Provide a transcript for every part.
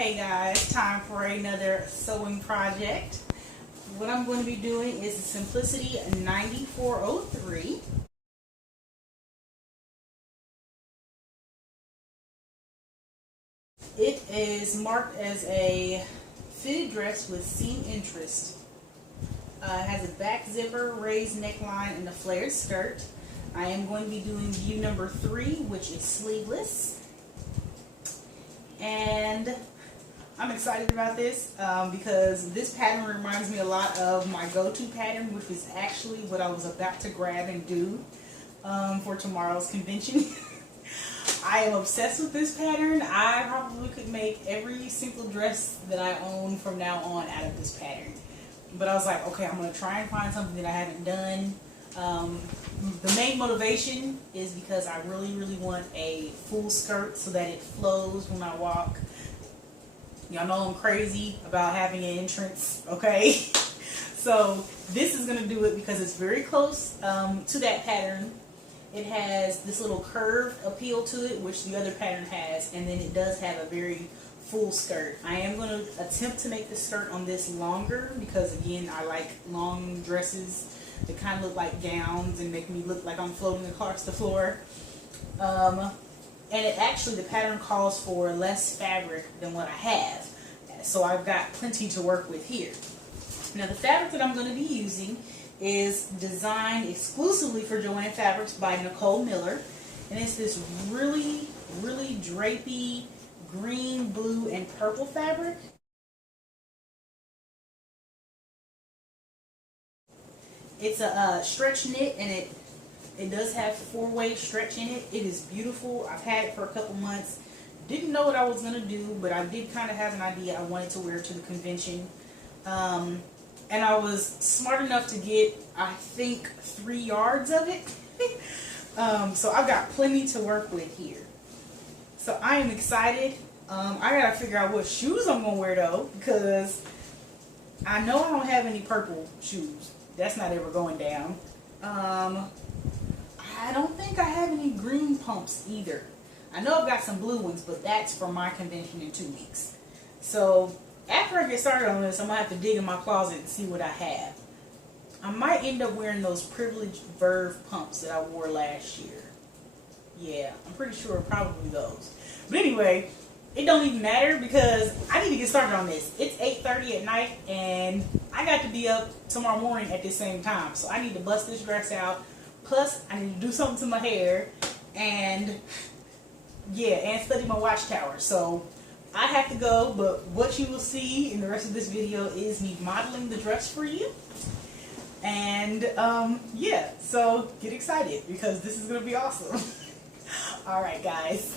Hey guys, time for another sewing project. What I'm going to be doing is the Simplicity 9403. It is marked as a fitted dress with seam interest. It has a back zipper, raised neckline, and a flared skirt. I am going to be doing view number 3, which is sleeveless. And I'm excited about this because this pattern reminds me a lot of my go-to pattern, which is actually what I was about to grab and do for tomorrow's convention. I am obsessed with this pattern. I probably could make every single dress that I own from now on out of this pattern. But I was like, okay, I'm going to try and find something that I haven't done. The main motivation is because I really want a full skirt so that it flows when I walk. Y'all know I'm crazy about having an entrance, okay? So this is going to do it because it's very close to that pattern. It has this little curved appeal to it, which the other pattern has, and then it does have a very full skirt. I am going to attempt to make the skirt on this longer because, again, I like long dresses that kind of look like gowns and make me look like I'm floating across the floor. And it actually, the pattern calls for less fabric than what I have. So I've got plenty to work with here. Now the fabric that I'm going to be using is designed exclusively for Joann Fabrics by Nicole Miller. And it's this really drapey green, blue, and purple fabric. It's a stretch knit, and it does have 4-way stretch in it. It is beautiful. I've had it for a couple months. Didn't know what I was going to do, but I did kind of have an idea I wanted to wear to the convention. And I was smart enough to get, I think, 3 yards of it. So I've got plenty to work with here. So I am excited. I got to figure out what shoes I'm going to wear, though, because I know I don't have any purple shoes. That's not ever going down. I don't think I have any green pumps either. I know I've got some blue ones, but that's for my convention in 2 weeks. So after I get started on this, I'm going to have to dig in my closet and see what I have. I might end up wearing those Privileged Verve pumps that I wore last year. Yeah, I'm pretty sure probably those. But anyway, it don't even matter because I need to get started on this. It's 8:30 at night and I got to be up tomorrow morning at the same time. So I need to bust this dress out. Plus, I need to do something to my hair and study my watchtower. So I have to go, but what you will see in the rest of this video is me modeling the dress for you. And so get excited because this is going to be awesome. All right, guys.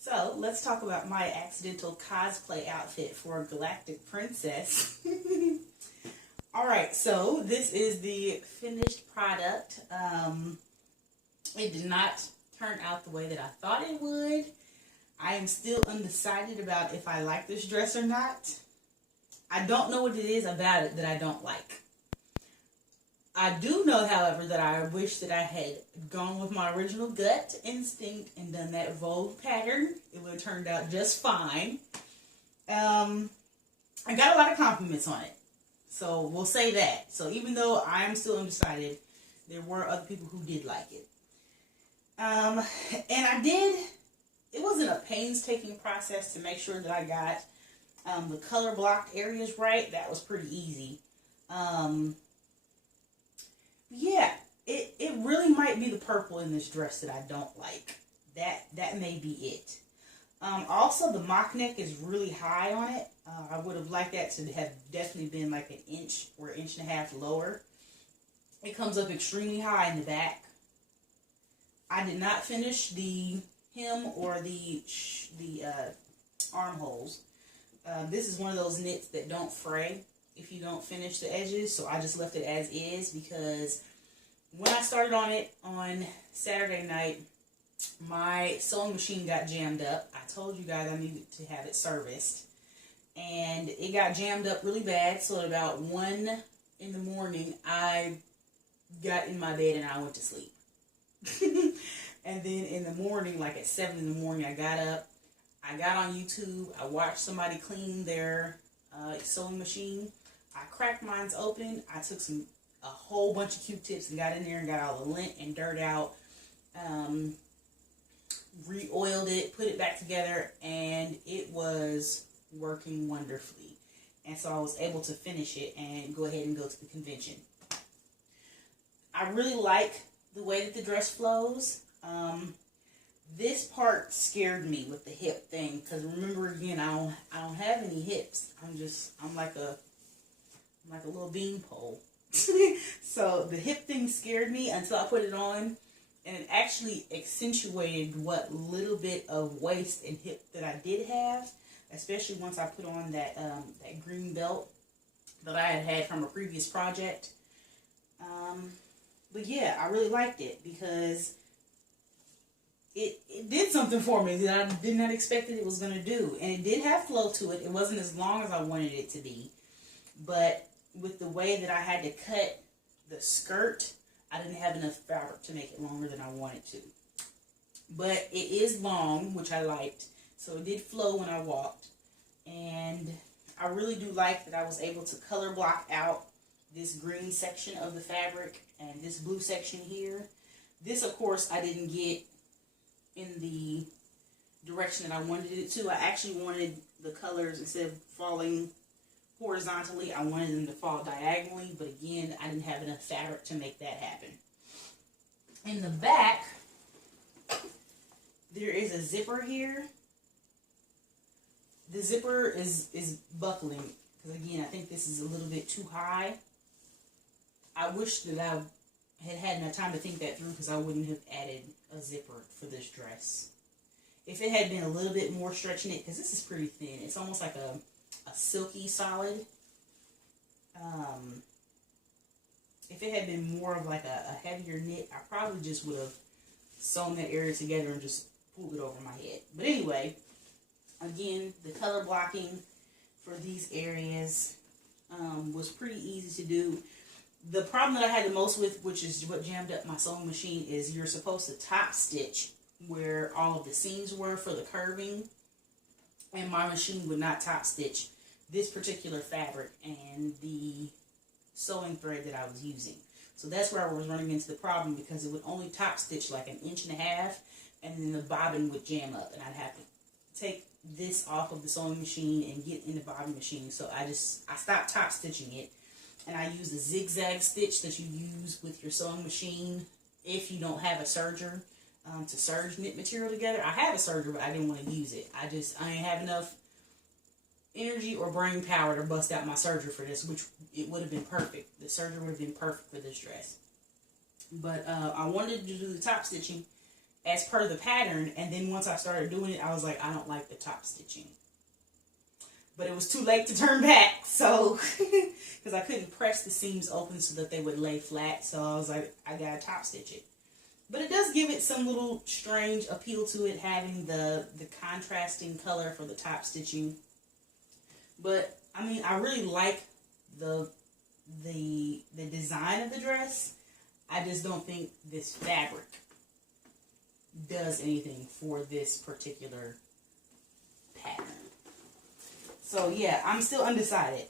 So let's talk about my accidental cosplay outfit for Galactic Princess. Alright, so this is the finished product. It did not turn out the way that I thought it would. I am still undecided about if I like this dress or not. I don't know what it is about it that I don't like. I do know, however, that I wish that I had gone with my original gut instinct and done that Vogue pattern. It would have turned out just fine. I got a lot of compliments on it. So we'll say that. So even though I am still undecided, there were other people who did like it. And it wasn't a painstaking process to make sure that I got the color blocked areas right. That was pretty easy. Yeah, it really might be the purple in this dress that I don't like. That may be it. Also, the mock neck is really high on it. I would have liked that to have definitely been like an inch or 1.5 inches lower. It comes up extremely high in the back. I did not finish the hem or the armholes. This is one of those knits that don't fray if you don't finish the edges, so I just left it as is because when I started on it on Saturday night, my sewing machine got jammed up. I told you guys I needed to have it serviced, and it got jammed up really bad, so at about 1 in the morning, I got in my bed and I went to sleep. And then in the morning, like at 7 in the morning, I got up, I got on YouTube, I watched somebody clean their sewing machine. I cracked mine open. I took a whole bunch of Q-tips and got in there and got all the lint and dirt out. Re-oiled it, put it back together, and it was working wonderfully. And so I was able to finish it and go ahead and go to the convention. I really like the way that the dress flows. This part scared me with the hip thing, because remember again, I don't have any hips. I'm like a little beanpole. So the hip thing scared me until I put it on, and it actually accentuated what little bit of waist and hip that I did have, especially once I put on that green belt that I had from a previous project. But yeah, I really liked it because it did something for me that I did not expect that it was going to do. And it did have flow to it. It wasn't as long as I wanted it to be. But with the way that I had to cut the skirt, I didn't have enough fabric to make it longer than I wanted to. But it is long, which I liked. So it did flow when I walked. And I really do like that I was able to color block out this green section of the fabric and this blue section here. This, of course, I didn't get in the direction that I wanted it to. I actually wanted the colors, instead of falling horizontally, I wanted them to fall diagonally, but again, I didn't have enough fabric to make that happen. In the back, there is a zipper here. The zipper is buckling, because again, I think this is a little bit too high. I wish that I had enough time to think that through, because I wouldn't have added a zipper for this dress. If it had been a little bit more stretch knit, because this is pretty thin, it's almost like a silky solid. If it had been more of like a heavier knit, I probably just would have sewn that area together and just pulled it over my head. But anyway, again, the color blocking for these areas was pretty easy to do. The problem that I had the most with, which is what jammed up my sewing machine, is you're supposed to top stitch where all of the seams were for the curving, and my machine would not top stitch this particular fabric and the sewing thread that I was using. So that's where I was running into the problem, because it would only top stitch like 1.5 inches, and then the bobbin would jam up, and I'd have to take this off of the sewing machine and get in the bobbin machine. So I stopped top stitching it, and I used the zigzag stitch that you use with your sewing machine if you don't have a serger to serge knit material together. I have a serger, but I didn't want to use it. I didn't have enough energy or brain power to bust out my serger for this, which it would have been perfect. The serger would have been perfect for this dress. But I wanted to do the top stitching as per the pattern, and then once I started doing it, I was like, I don't like the top stitching. But it was too late to turn back, so, because I couldn't press the seams open so that they would lay flat, so I was like, I gotta top stitch it. But it does give it some little strange appeal to it, having the contrasting color for the top stitching. But, I mean, I really like the design of the dress. I just don't think this fabric does anything for this particular pattern. So yeah, I'm still undecided.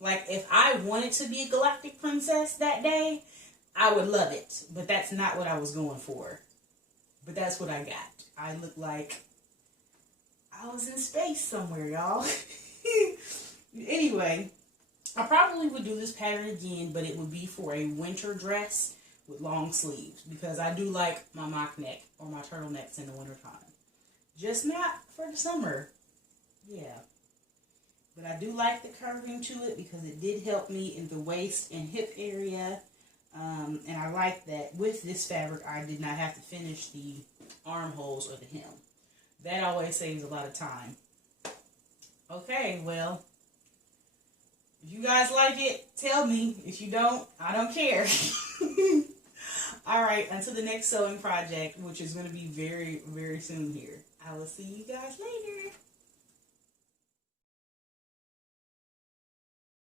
Like, if I wanted to be a galactic princess that day, I would love it. But that's not what I was going for. But that's what I got. I look like I was in space somewhere, y'all. Anyway, I probably would do this pattern again, but it would be for a winter dress with long sleeves, because I do like my mock neck or my turtlenecks in the wintertime. Just not for the summer. Yeah. But I do like the curving to it, because it did help me in the waist and hip area. And I like that with this fabric, I did not have to finish the armholes or the hem. That always saves a lot of time. Okay, well, if you guys like it, tell me. If you don't, I don't care. All right, until the next sewing project, which is going to be very, very soon here. I will see you guys later.